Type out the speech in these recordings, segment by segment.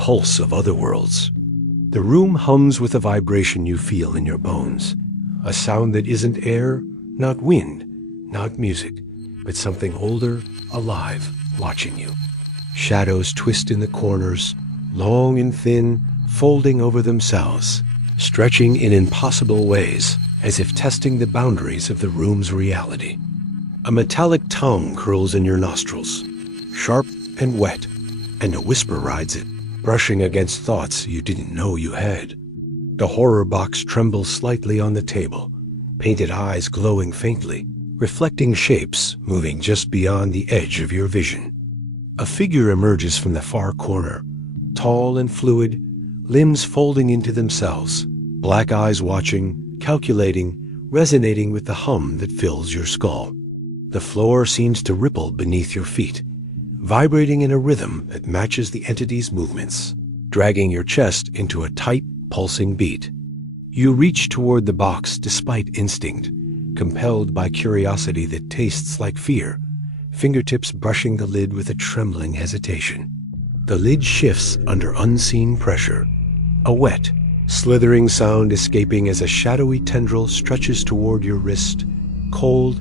pulse of other worlds. The room hums with a vibration you feel in your bones, a sound that isn't air, not wind, not music, but something older, alive, watching you. Shadows twist in the corners, long and thin, folding over themselves, stretching in impossible ways, as if testing the boundaries of the room's reality. A metallic tongue curls in your nostrils, sharp and wet, and a whisper rides it, brushing against thoughts you didn't know you had. The horror box trembles slightly on the table, painted eyes glowing faintly, reflecting shapes moving just beyond the edge of your vision. A figure emerges from the far corner, tall and fluid, limbs folding into themselves, black eyes watching, calculating, resonating with the hum that fills your skull. The floor seems to ripple beneath your feet, vibrating in a rhythm that matches the entity's movements, dragging your chest into a tight, pulsing beat. You reach toward the box despite instinct, compelled by curiosity that tastes like fear, fingertips brushing the lid with a trembling hesitation. The lid shifts under unseen pressure, a wet, slithering sound escaping as a shadowy tendril stretches toward your wrist, cold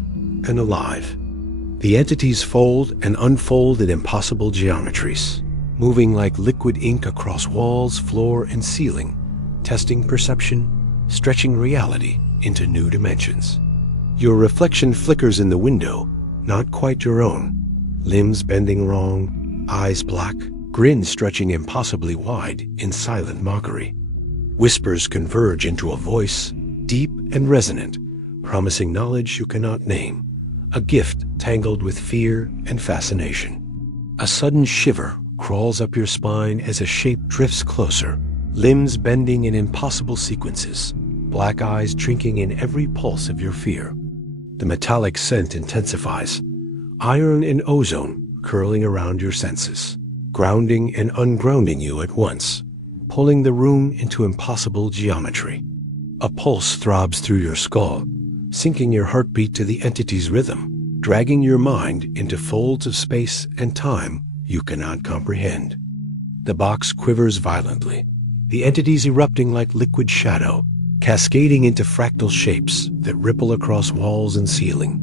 and alive. The entities fold and unfold in impossible geometries, moving like liquid ink across walls, floor, and ceiling, testing perception, stretching reality into new dimensions. Your reflection flickers in the window, not quite your own, limbs bending wrong, eyes black, grin stretching impossibly wide in silent mockery. Whispers converge into a voice, deep and resonant, promising knowledge you cannot name, a gift tangled with fear and fascination. A sudden shiver crawls up your spine as a shape drifts closer, limbs bending in impossible sequences, black eyes drinking in every pulse of your fear. The metallic scent intensifies, iron and ozone curling around your senses, grounding and ungrounding you at once, pulling the room into impossible geometry. A pulse throbs through your skull, syncing your heartbeat to the entity's rhythm, dragging your mind into folds of space and time you cannot comprehend. The box quivers violently, the entities erupting like liquid shadow, cascading into fractal shapes that ripple across walls and ceiling,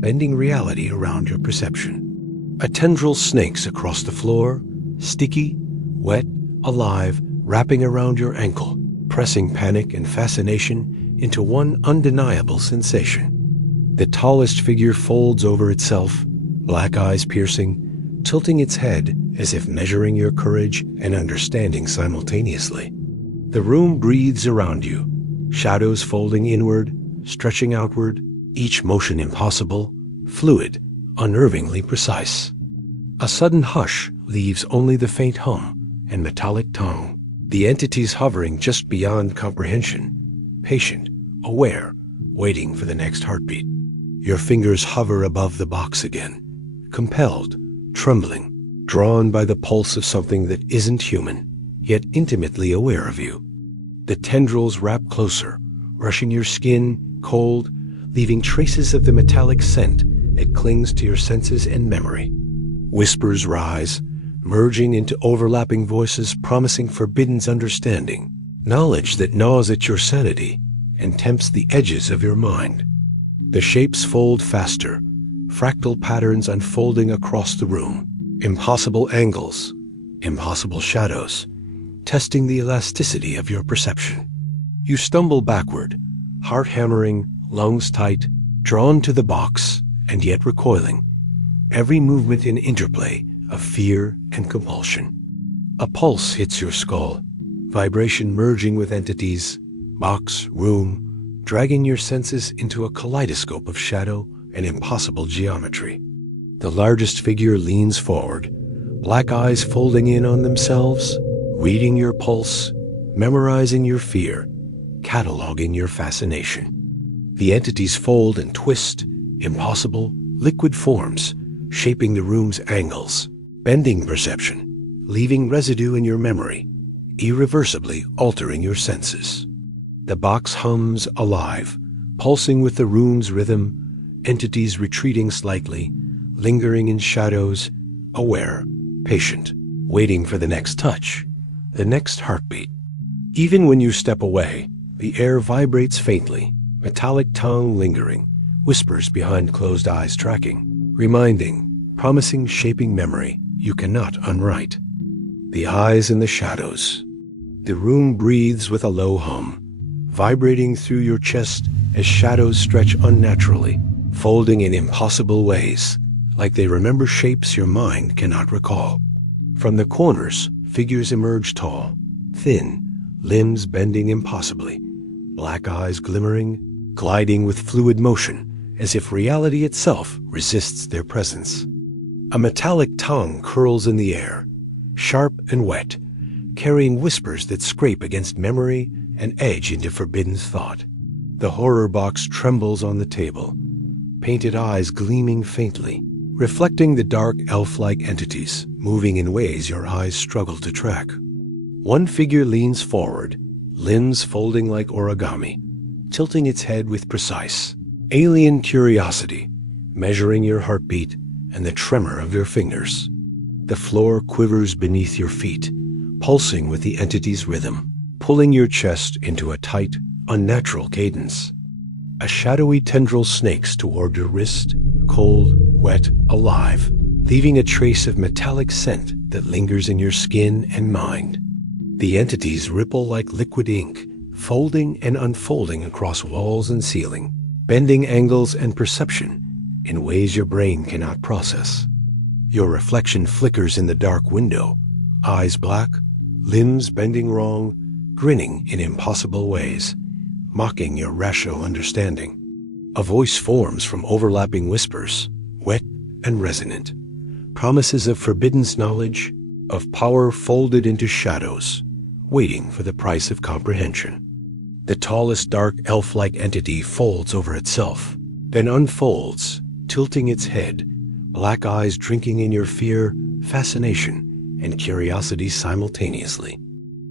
bending reality around your perception. A tendril snakes across the floor, sticky, wet, alive, wrapping around your ankle, pressing panic and fascination into one undeniable sensation. The tallest figure folds over itself, black eyes piercing, tilting its head as if measuring your courage and understanding simultaneously. The room breathes around you, shadows folding inward, stretching outward, each motion impossible, fluid, unnervingly precise. A sudden hush leaves only the faint hum and metallic tongue, the entities hovering just beyond comprehension, patient, aware, waiting for the next heartbeat. Your fingers hover above the box again, compelled, trembling, drawn by the pulse of something that isn't human, yet intimately aware of you. The tendrils wrap closer, brushing your skin, cold, leaving traces of the metallic scent that clings to your senses and memory. Whispers rise, merging into overlapping voices promising forbidden understanding, knowledge that gnaws at your sanity and tempts the edges of your mind. The shapes fold faster, fractal patterns unfolding across the room, impossible angles, impossible shadows, testing the elasticity of your perception. You stumble backward, heart hammering, lungs tight, drawn to the box and yet recoiling, every movement in interplay of fear and compulsion. A pulse hits your skull, vibration merging with entities, box, room, dragging your senses into a kaleidoscope of shadow and impossible geometry. The largest figure leans forward, black eyes folding in on themselves, reading your pulse, memorizing your fear, cataloging your fascination. The entities fold and twist, impossible, liquid forms, shaping the room's angles, bending perception, leaving residue in your memory, irreversibly altering your senses. The box hums alive, pulsing with the room's rhythm, entities retreating slightly, lingering in shadows, aware, patient, waiting for the next touch, the next heartbeat. Even when you step away, the air vibrates faintly, metallic tongue lingering, whispers behind closed eyes tracking, reminding, promising, shaping memory you cannot unwrite. The eyes in the shadows. The room breathes with a low hum, vibrating through your chest as shadows stretch unnaturally, folding in impossible ways, like they remember shapes your mind cannot recall. From the corners, figures emerge tall, thin, limbs bending impossibly, black eyes glimmering, gliding with fluid motion, as if reality itself resists their presence. A metallic tongue curls in the air, sharp and wet, carrying whispers that scrape against memory and edge into forbidden thought. The horror box trembles on the table, painted eyes gleaming faintly, reflecting the dark elf-like entities moving in ways your eyes struggle to track. One figure leans forward, limbs folding like origami, tilting its head with precise, alien curiosity, measuring your heartbeat and the tremor of your fingers. The floor quivers beneath your feet, pulsing with the entity's rhythm, pulling your chest into a tight, unnatural cadence. A shadowy tendril snakes toward your wrist, cold, wet, alive, leaving a trace of metallic scent that lingers in your skin and mind. The entities ripple like liquid ink, folding and unfolding across walls and ceiling, bending angles and perception in ways your brain cannot process. Your reflection flickers in the dark window, eyes black, limbs bending wrong, grinning in impossible ways, mocking your rational understanding. A voice forms from overlapping whispers, wet and resonant, promises of forbidden knowledge, of power folded into shadows, waiting for the price of comprehension. The tallest dark elf-like entity folds over itself, then unfolds, tilting its head, black eyes drinking in your fear, fascination, and curiosity simultaneously.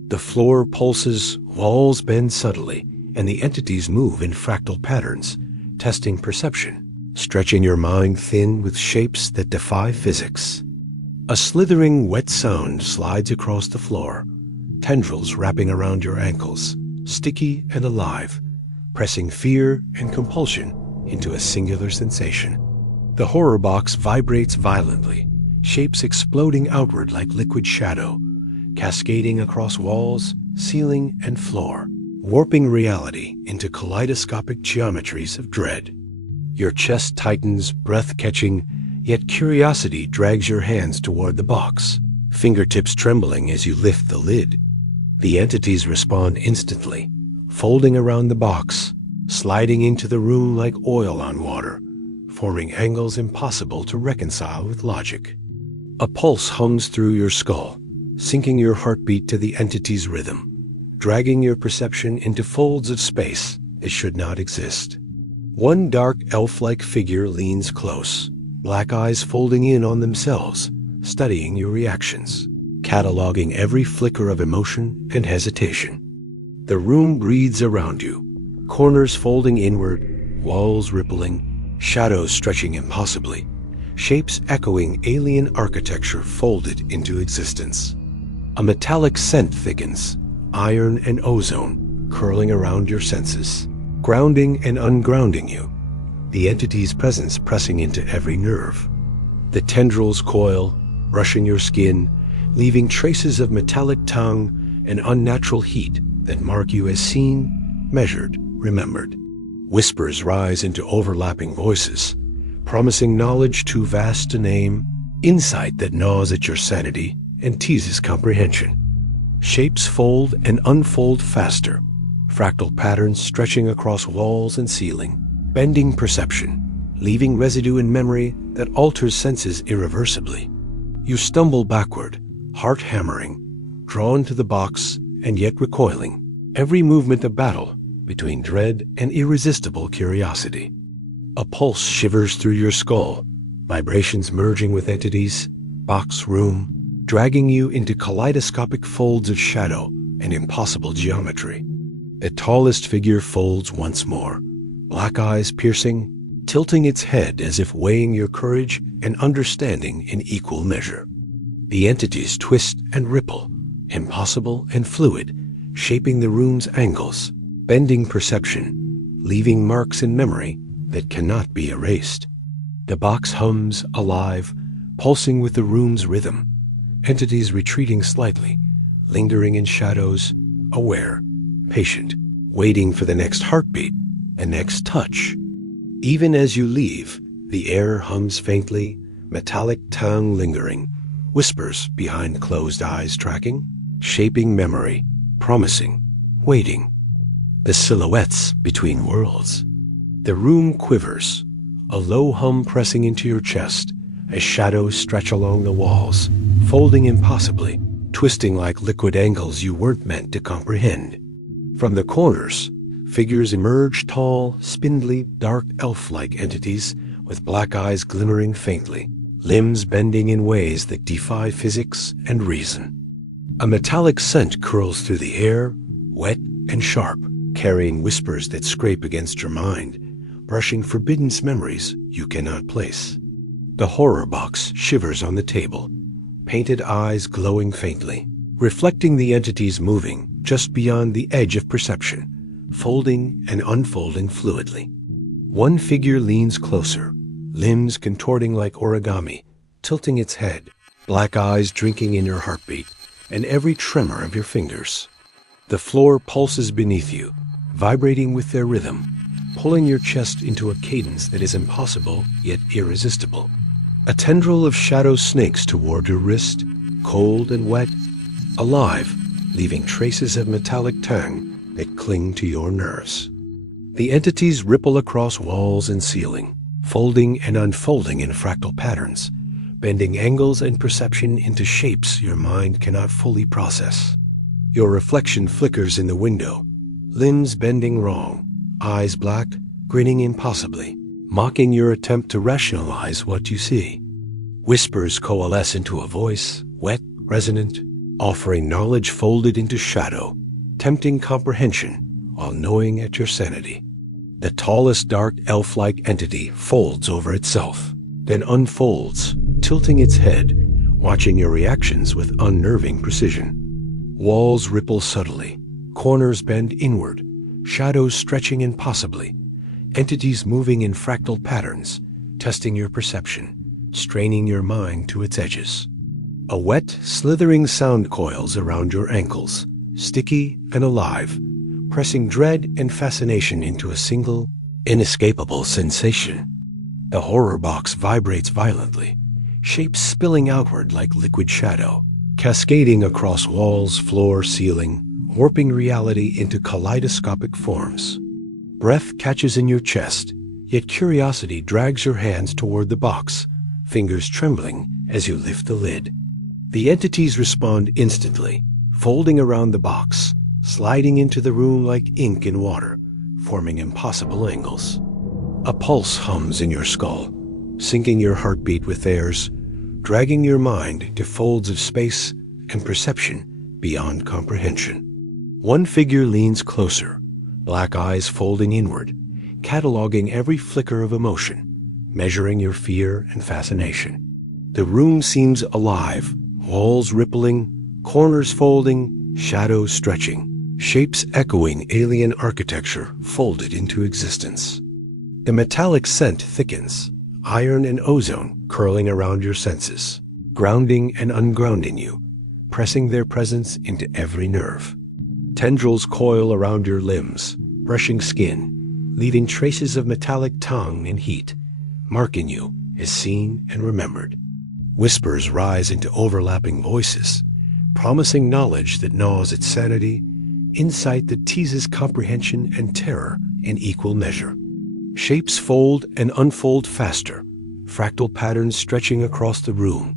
The floor pulses, walls bend subtly, and the entities move in fractal patterns, testing perception, stretching your mind thin with shapes that defy physics. A slithering, wet sound slides across the floor, tendrils wrapping around your ankles, sticky and alive, pressing fear and compulsion into a singular sensation. The horror box vibrates violently, shapes exploding outward like liquid shadow, cascading across walls, ceiling, and floor, warping reality into kaleidoscopic geometries of dread. Your chest tightens, breath catching, yet curiosity drags your hands toward the box, fingertips trembling as you lift the lid. The entities respond instantly, folding around the box, sliding into the room like oil on water, forming angles impossible to reconcile with logic. A pulse hums through your skull, syncing your heartbeat to the entity's rhythm, dragging your perception into folds of space that should not exist. One dark elf-like figure leans close, black eyes folding in on themselves, studying your reactions, cataloging every flicker of emotion and hesitation. The room breathes around you, corners folding inward, walls rippling, shadows stretching impossibly, shapes echoing alien architecture folded into existence. A metallic scent thickens, iron and ozone curling around your senses, grounding and ungrounding you, the entity's presence pressing into every nerve. The tendrils coil, brushing your skin, leaving traces of metallic tongue and unnatural heat that mark you as seen, measured, remembered. Whispers rise into overlapping voices, promising knowledge too vast to name, insight that gnaws at your sanity and teases comprehension. Shapes fold and unfold faster, fractal patterns stretching across walls and ceiling, bending perception, leaving residue in memory that alters senses irreversibly. You stumble backward, heart hammering, drawn to the box and yet recoiling, every movement a battle between dread and irresistible curiosity. A pulse shivers through your skull, vibrations merging with entities, box, room, dragging you into kaleidoscopic folds of shadow and impossible geometry. The tallest figure folds once more, black eyes piercing, tilting its head as if weighing your courage and understanding in equal measure. The entities twist and ripple, impossible and fluid, shaping the room's angles, bending perception, leaving marks in memory that cannot be erased. The box hums, alive, pulsing with the room's rhythm, entities retreating slightly, lingering in shadows, aware, patient, waiting for the next heartbeat, the next touch. Even as you leave, the air hums faintly, metallic tongue lingering, whispers behind closed eyes tracking, shaping memory, promising, waiting. The silhouettes between worlds. The room quivers, a low hum pressing into your chest as shadows stretch along the walls, folding impossibly, twisting like liquid angles you weren't meant to comprehend. From the corners, figures emerge, tall, spindly, dark elf-like entities with black eyes glimmering faintly, limbs bending in ways that defy physics and reason. A metallic scent curls through the air, wet and sharp, carrying whispers that scrape against your mind, brushing forbidden memories you cannot place. The horror box shivers on the table, painted eyes glowing faintly, reflecting the entities moving just beyond the edge of perception, folding and unfolding fluidly. One figure leans closer, limbs contorting like origami, tilting its head, black eyes drinking in your heartbeat and every tremor of your fingers. The floor pulses beneath you, vibrating with their rhythm, pulling your chest into a cadence that is impossible yet irresistible. A tendril of shadow snakes toward your wrist, cold and wet, alive, leaving traces of metallic tang that cling to your nerves. The entities ripple across walls and ceiling, folding and unfolding in fractal patterns, bending angles and perception into shapes your mind cannot fully process. Your reflection flickers in the window, limbs bending wrong, eyes black, grinning impossibly, mocking your attempt to rationalize what you see. Whispers coalesce into a voice, wet, resonant, offering knowledge folded into shadow, tempting comprehension while gnawing at your sanity. The tallest dark elf-like entity folds over itself, then unfolds, tilting its head, watching your reactions with unnerving precision. Walls ripple subtly, corners bend inward, shadows stretching impossibly, entities moving in fractal patterns, testing your perception, straining your mind to its edges. A wet, slithering sound coils around your ankles, sticky and alive, pressing dread and fascination into a single, inescapable sensation. The horror box vibrates violently, shapes spilling outward like liquid shadow, cascading across walls, floor, ceiling, warping reality into kaleidoscopic forms. Breath catches in your chest, yet curiosity drags your hands toward the box, fingers trembling as you lift the lid. The entities respond instantly, folding around the box, sliding into the room like ink in water, forming impossible angles. A pulse hums in your skull, syncing your heartbeat with theirs, dragging your mind to folds of space and perception beyond comprehension. One figure leans closer, black eyes folding inward, cataloging every flicker of emotion, measuring your fear and fascination. The room seems alive, walls rippling, corners folding, shadows stretching, shapes echoing alien architecture folded into existence. The metallic scent thickens, iron and ozone curling around your senses, grounding and ungrounding you, pressing their presence into every nerve. Tendrils coil around your limbs, brushing skin, leaving traces of metallic tongue and heat, marking you as seen and remembered. Whispers rise into overlapping voices, promising knowledge that gnaws at sanity, insight that teases comprehension and terror in equal measure. Shapes fold and unfold faster, fractal patterns stretching across the room,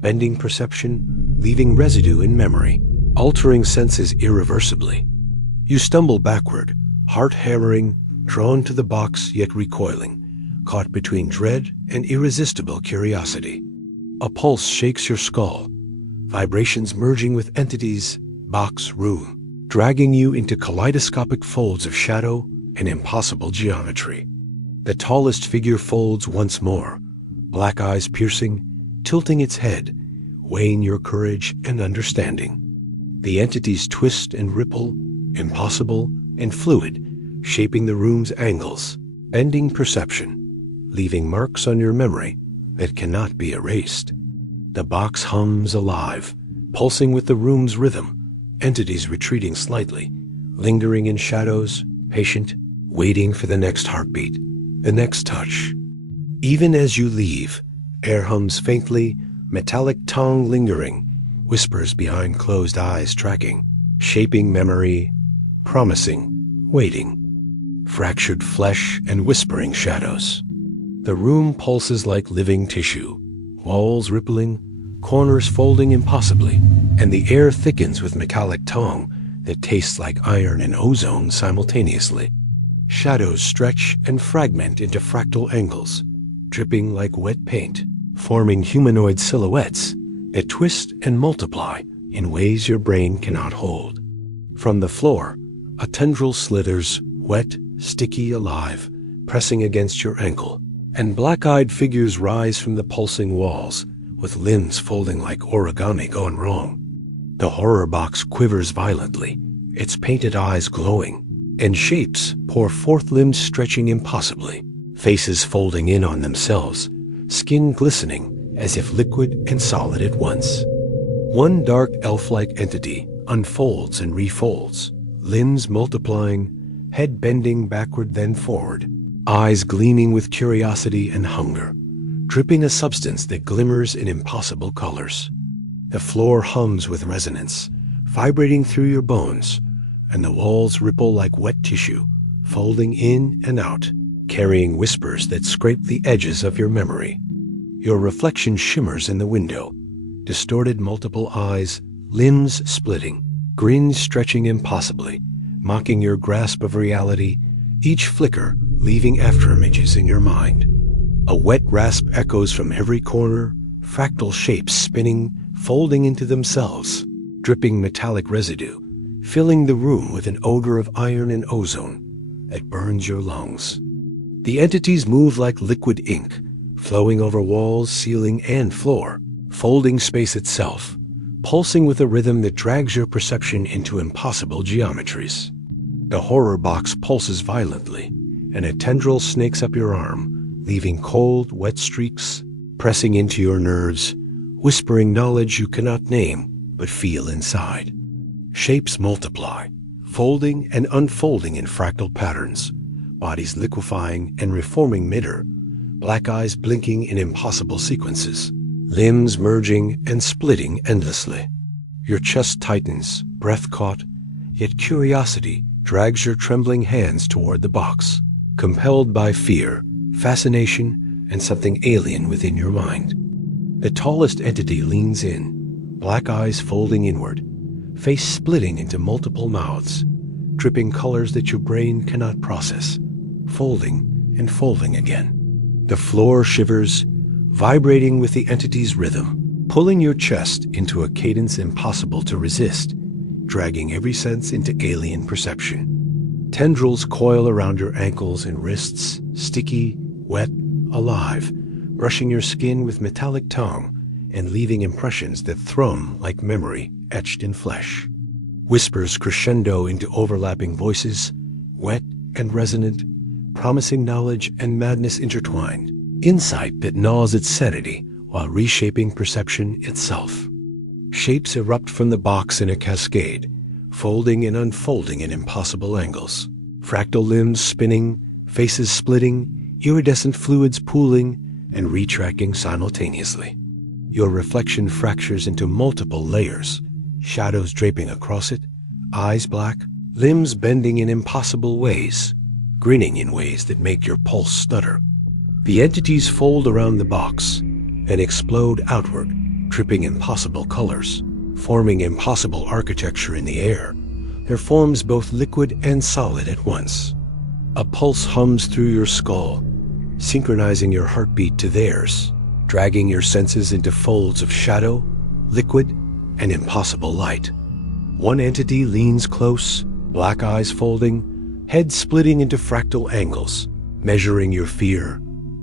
bending perception, leaving residue in memory, altering senses irreversibly. You stumble backward, heart hammering, drawn to the box yet recoiling, caught between dread and irresistible curiosity. A pulse shakes your skull, vibrations merging with entities, box, room, dragging you into kaleidoscopic folds of shadow and impossible geometry. The tallest figure folds once more, black eyes piercing, tilting its head, weighing your courage and understanding. The entities twist and ripple, impossible and fluid, shaping the room's angles, bending perception, leaving marks on your memory that cannot be erased. The box hums alive, pulsing with the room's rhythm, entities retreating slightly, lingering in shadows, patient, waiting for the next heartbeat, the next touch. Even as you leave, air hums faintly, metallic tongue lingering, whispers behind closed eyes tracking, shaping memory, promising, waiting. Fractured flesh and whispering shadows. The room pulses like living tissue, walls rippling, corners folding impossibly, and the air thickens with metallic tongue that tastes like iron and ozone simultaneously. Shadows stretch and fragment into fractal angles, dripping like wet paint, forming humanoid silhouettes that twist and multiply in ways your brain cannot hold. From the floor, a tendril slithers, wet, sticky, alive, pressing against your ankle, and black-eyed figures rise from the pulsing walls, with limbs folding like origami gone wrong. The horror box quivers violently, its painted eyes glowing, and shapes pour forth, limbs stretching impossibly, faces folding in on themselves, skin glistening as if liquid and solid at once. One dark elf-like entity unfolds and refolds, limbs multiplying, head bending backward then forward, eyes gleaming with curiosity and hunger, dripping a substance that glimmers in impossible colors. The floor hums with resonance, vibrating through your bones, and the walls ripple like wet tissue, folding in and out, carrying whispers that scrape the edges of your memory. Your reflection shimmers in the window, distorted multiple eyes, limbs splitting, grins stretching impossibly, mocking your grasp of reality, each flicker leaving afterimages in your mind. A wet rasp echoes from every corner, fractal shapes spinning, folding into themselves, dripping metallic residue, filling the room with an odor of iron and ozone that burns your lungs. The entities move like liquid ink, flowing over walls, ceiling, and floor, folding space itself, pulsing with a rhythm that drags your perception into impossible geometries. The horror box pulses violently, and a tendril snakes up your arm, leaving cold, wet streaks, pressing into your nerves, whispering knowledge you cannot name but feel inside. Shapes multiply, folding and unfolding in fractal patterns, bodies liquefying and reforming mid-air, black eyes blinking in impossible sequences, limbs merging and splitting endlessly. Your chest tightens, breath caught, yet curiosity drags your trembling hands toward the box, compelled by fear, fascination, and something alien within your mind. The tallest entity leans in, black eyes folding inward, face splitting into multiple mouths, dripping colors that your brain cannot process, folding and folding again. The floor shivers, vibrating with the entity's rhythm, pulling your chest into a cadence impossible to resist, dragging every sense into alien perception. Tendrils coil around your ankles and wrists, sticky, wet, alive, brushing your skin with metallic tongue and leaving impressions that thrum like memory etched in flesh. Whispers crescendo into overlapping voices, wet and resonant, promising knowledge and madness intertwined, insight that gnaws its sanity while reshaping perception itself. Shapes erupt from the box in a cascade, folding and unfolding in impossible angles. Fractal limbs spinning, faces splitting, iridescent fluids pooling and retracting simultaneously. Your reflection fractures into multiple layers, shadows draping across it, eyes black, limbs bending in impossible ways, grinning in ways that make your pulse stutter. The entities fold around the box and explode outward, dripping impossible colors, forming impossible architecture in the air, their forms both liquid and solid at once. A pulse hums through your skull, synchronizing your heartbeat to theirs, dragging your senses into folds of shadow, liquid, and impossible light. One entity leans close, black eyes folding, head splitting into fractal angles, measuring your fear,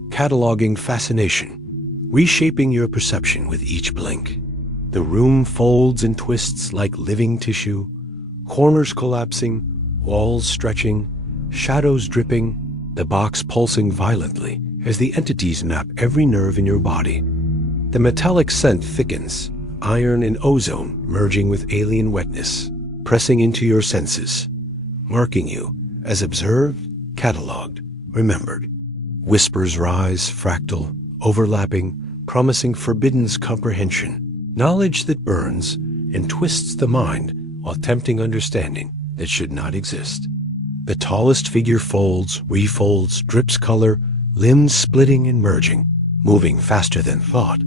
cataloging fascination, reshaping your perception with each blink. The room folds and twists like living tissue, corners collapsing, walls stretching, shadows dripping, the box pulsing violently as the entities map every nerve in your body. The metallic scent thickens, iron and ozone merging with alien wetness, pressing into your senses, marking you as observed, cataloged, remembered. Whispers rise, fractal, overlapping, promising forbidden's comprehension, knowledge that burns and twists the mind while tempting understanding that should not exist. The tallest figure folds, refolds, drips color, limbs splitting and merging, moving faster than thought,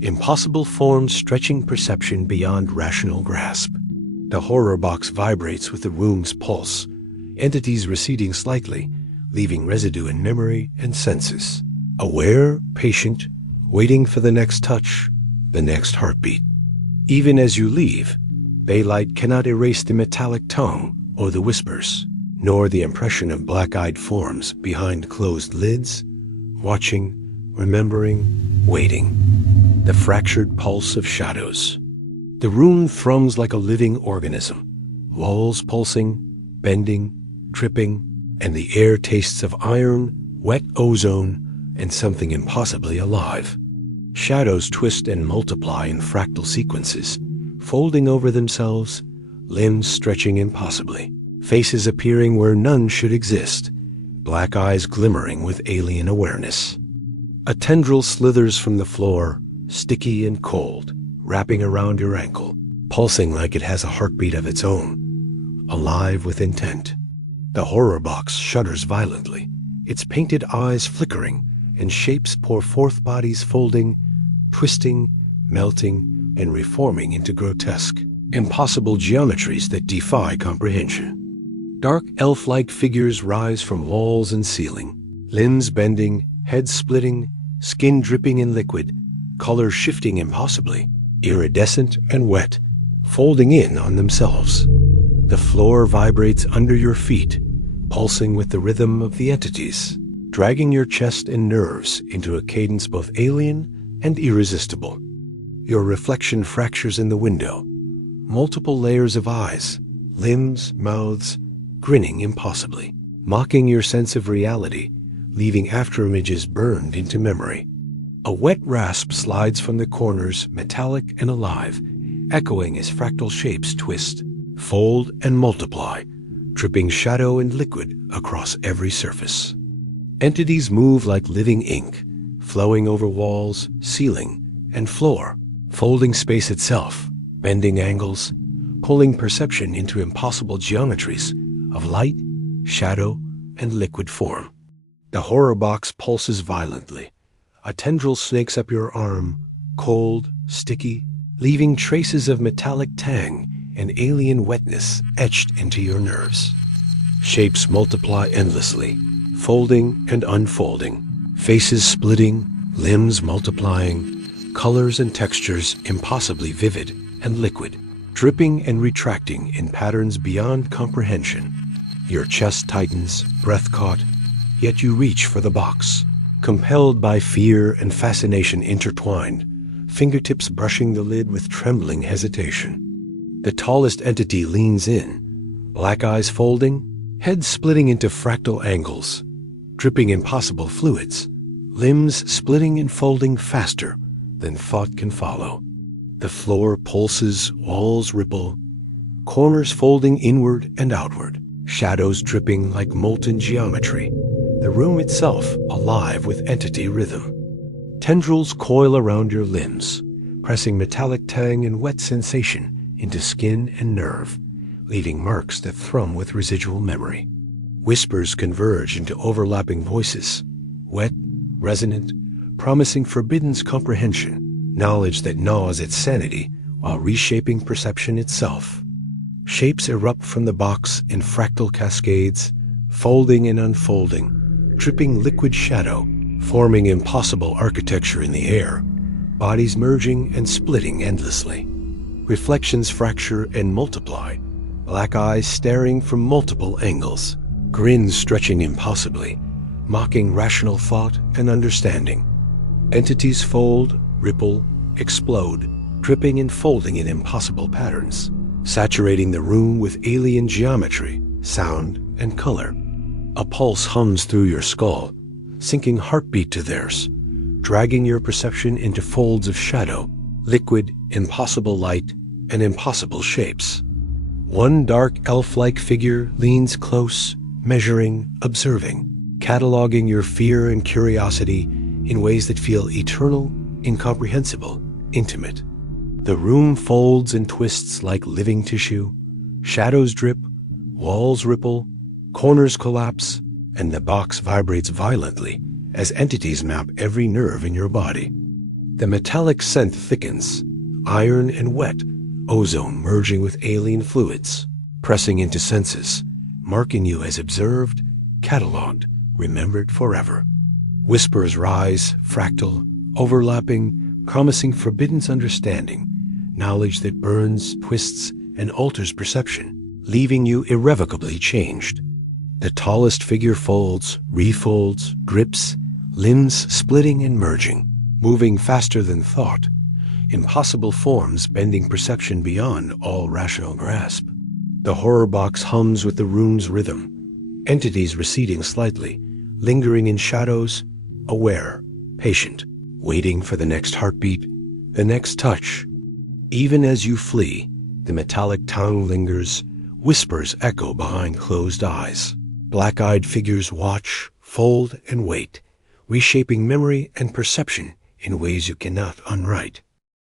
impossible forms stretching perception beyond rational grasp. The horror box vibrates with the room's pulse, entities receding slightly, leaving residue in memory and senses. Aware, patient, waiting for the next touch, the next heartbeat. Even as you leave, daylight cannot erase the metallic tongue or the whispers, nor the impression of black-eyed forms behind closed lids, watching, remembering, waiting. The fractured pulse of shadows. The room thrums like a living organism, walls pulsing, bending, tripping, and the air tastes of iron, wet ozone, and something impossibly alive. Shadows twist and multiply in fractal sequences, folding over themselves, limbs stretching impossibly, faces appearing where none should exist, black eyes glimmering with alien awareness. A tendril slithers from the floor, sticky and cold, wrapping around your ankle, pulsing like it has a heartbeat of its own, alive with intent. The horror box shudders violently, its painted eyes flickering, and shapes pour forth, bodies folding, twisting, melting, and reforming into grotesque, impossible geometries that defy comprehension. Dark elf-like figures rise from walls and ceiling, limbs bending, heads splitting, skin dripping in liquid, colors shifting impossibly, iridescent and wet, folding in on themselves. The floor vibrates under your feet, pulsing with the rhythm of the entities, dragging your chest and nerves into a cadence both alien and irresistible. Your reflection fractures in the window, multiple layers of eyes, limbs, mouths, grinning impossibly, mocking your sense of reality, leaving afterimages burned into memory. A wet rasp slides from the corners, metallic and alive, echoing as fractal shapes twist, fold, and multiply, dripping shadow and liquid across every surface. Entities move like living ink, flowing over walls, ceiling, and floor, folding space itself, bending angles, pulling perception into impossible geometries of light, shadow, and liquid form. The horror box pulses violently. A tendril snakes up your arm, cold, sticky, leaving traces of metallic tang and alien wetness etched into your nerves. Shapes multiply endlessly, folding and unfolding, faces splitting, limbs multiplying, colors and textures impossibly vivid and liquid, dripping and retracting in patterns beyond comprehension. Your chest tightens, breath caught, yet you reach for the box, compelled by fear and fascination intertwined, fingertips brushing the lid with trembling hesitation. The tallest entity leans in, black eyes folding, head splitting into fractal angles, dripping impossible fluids, limbs splitting and folding faster than thought can follow. The floor pulses, walls ripple, corners folding inward and outward, shadows dripping like molten geometry, the room itself alive with entity rhythm. Tendrils coil around your limbs, pressing metallic tang and wet sensation into skin and nerve, leaving marks that thrum with residual memory. Whispers converge into overlapping voices, wet, resonant, promising forbidden's comprehension, knowledge that gnaws at sanity while reshaping perception itself. Shapes erupt from the box in fractal cascades, folding and unfolding, dripping liquid shadow, forming impossible architecture in the air, bodies merging and splitting endlessly. Reflections fracture and multiply, black eyes staring from multiple angles, grins stretching impossibly, mocking rational thought and understanding. Entities fold, ripple, explode, dripping and folding in impossible patterns, saturating the room with alien geometry, sound, and color. A pulse hums through your skull, syncing heartbeat to theirs, dragging your perception into folds of shadow, liquid, impossible light, and impossible shapes. One dark elf-like figure leans close, measuring, observing, cataloging your fear and curiosity in ways that feel eternal, incomprehensible, intimate. The room folds and twists like living tissue, shadows drip, walls ripple, corners collapse, and the box vibrates violently as entities map every nerve in your body. The metallic scent thickens, iron and wet, ozone merging with alien fluids, pressing into senses, marking you as observed, cataloged, remembered forever. Whispers rise, fractal, overlapping, promising forbidden understanding, knowledge that burns, twists, and alters perception, leaving you irrevocably changed. The tallest figure folds, refolds, grips, limbs splitting and merging, moving faster than thought, impossible forms bending perception beyond all rational grasp. The horror box hums with the room's rhythm, entities receding slightly, lingering in shadows, aware, patient, waiting for the next heartbeat, the next touch. Even as you flee, the metallic tongue lingers, whispers echo behind closed eyes. Black-eyed figures watch, fold, and wait, reshaping memory and perception in ways you cannot unwrite.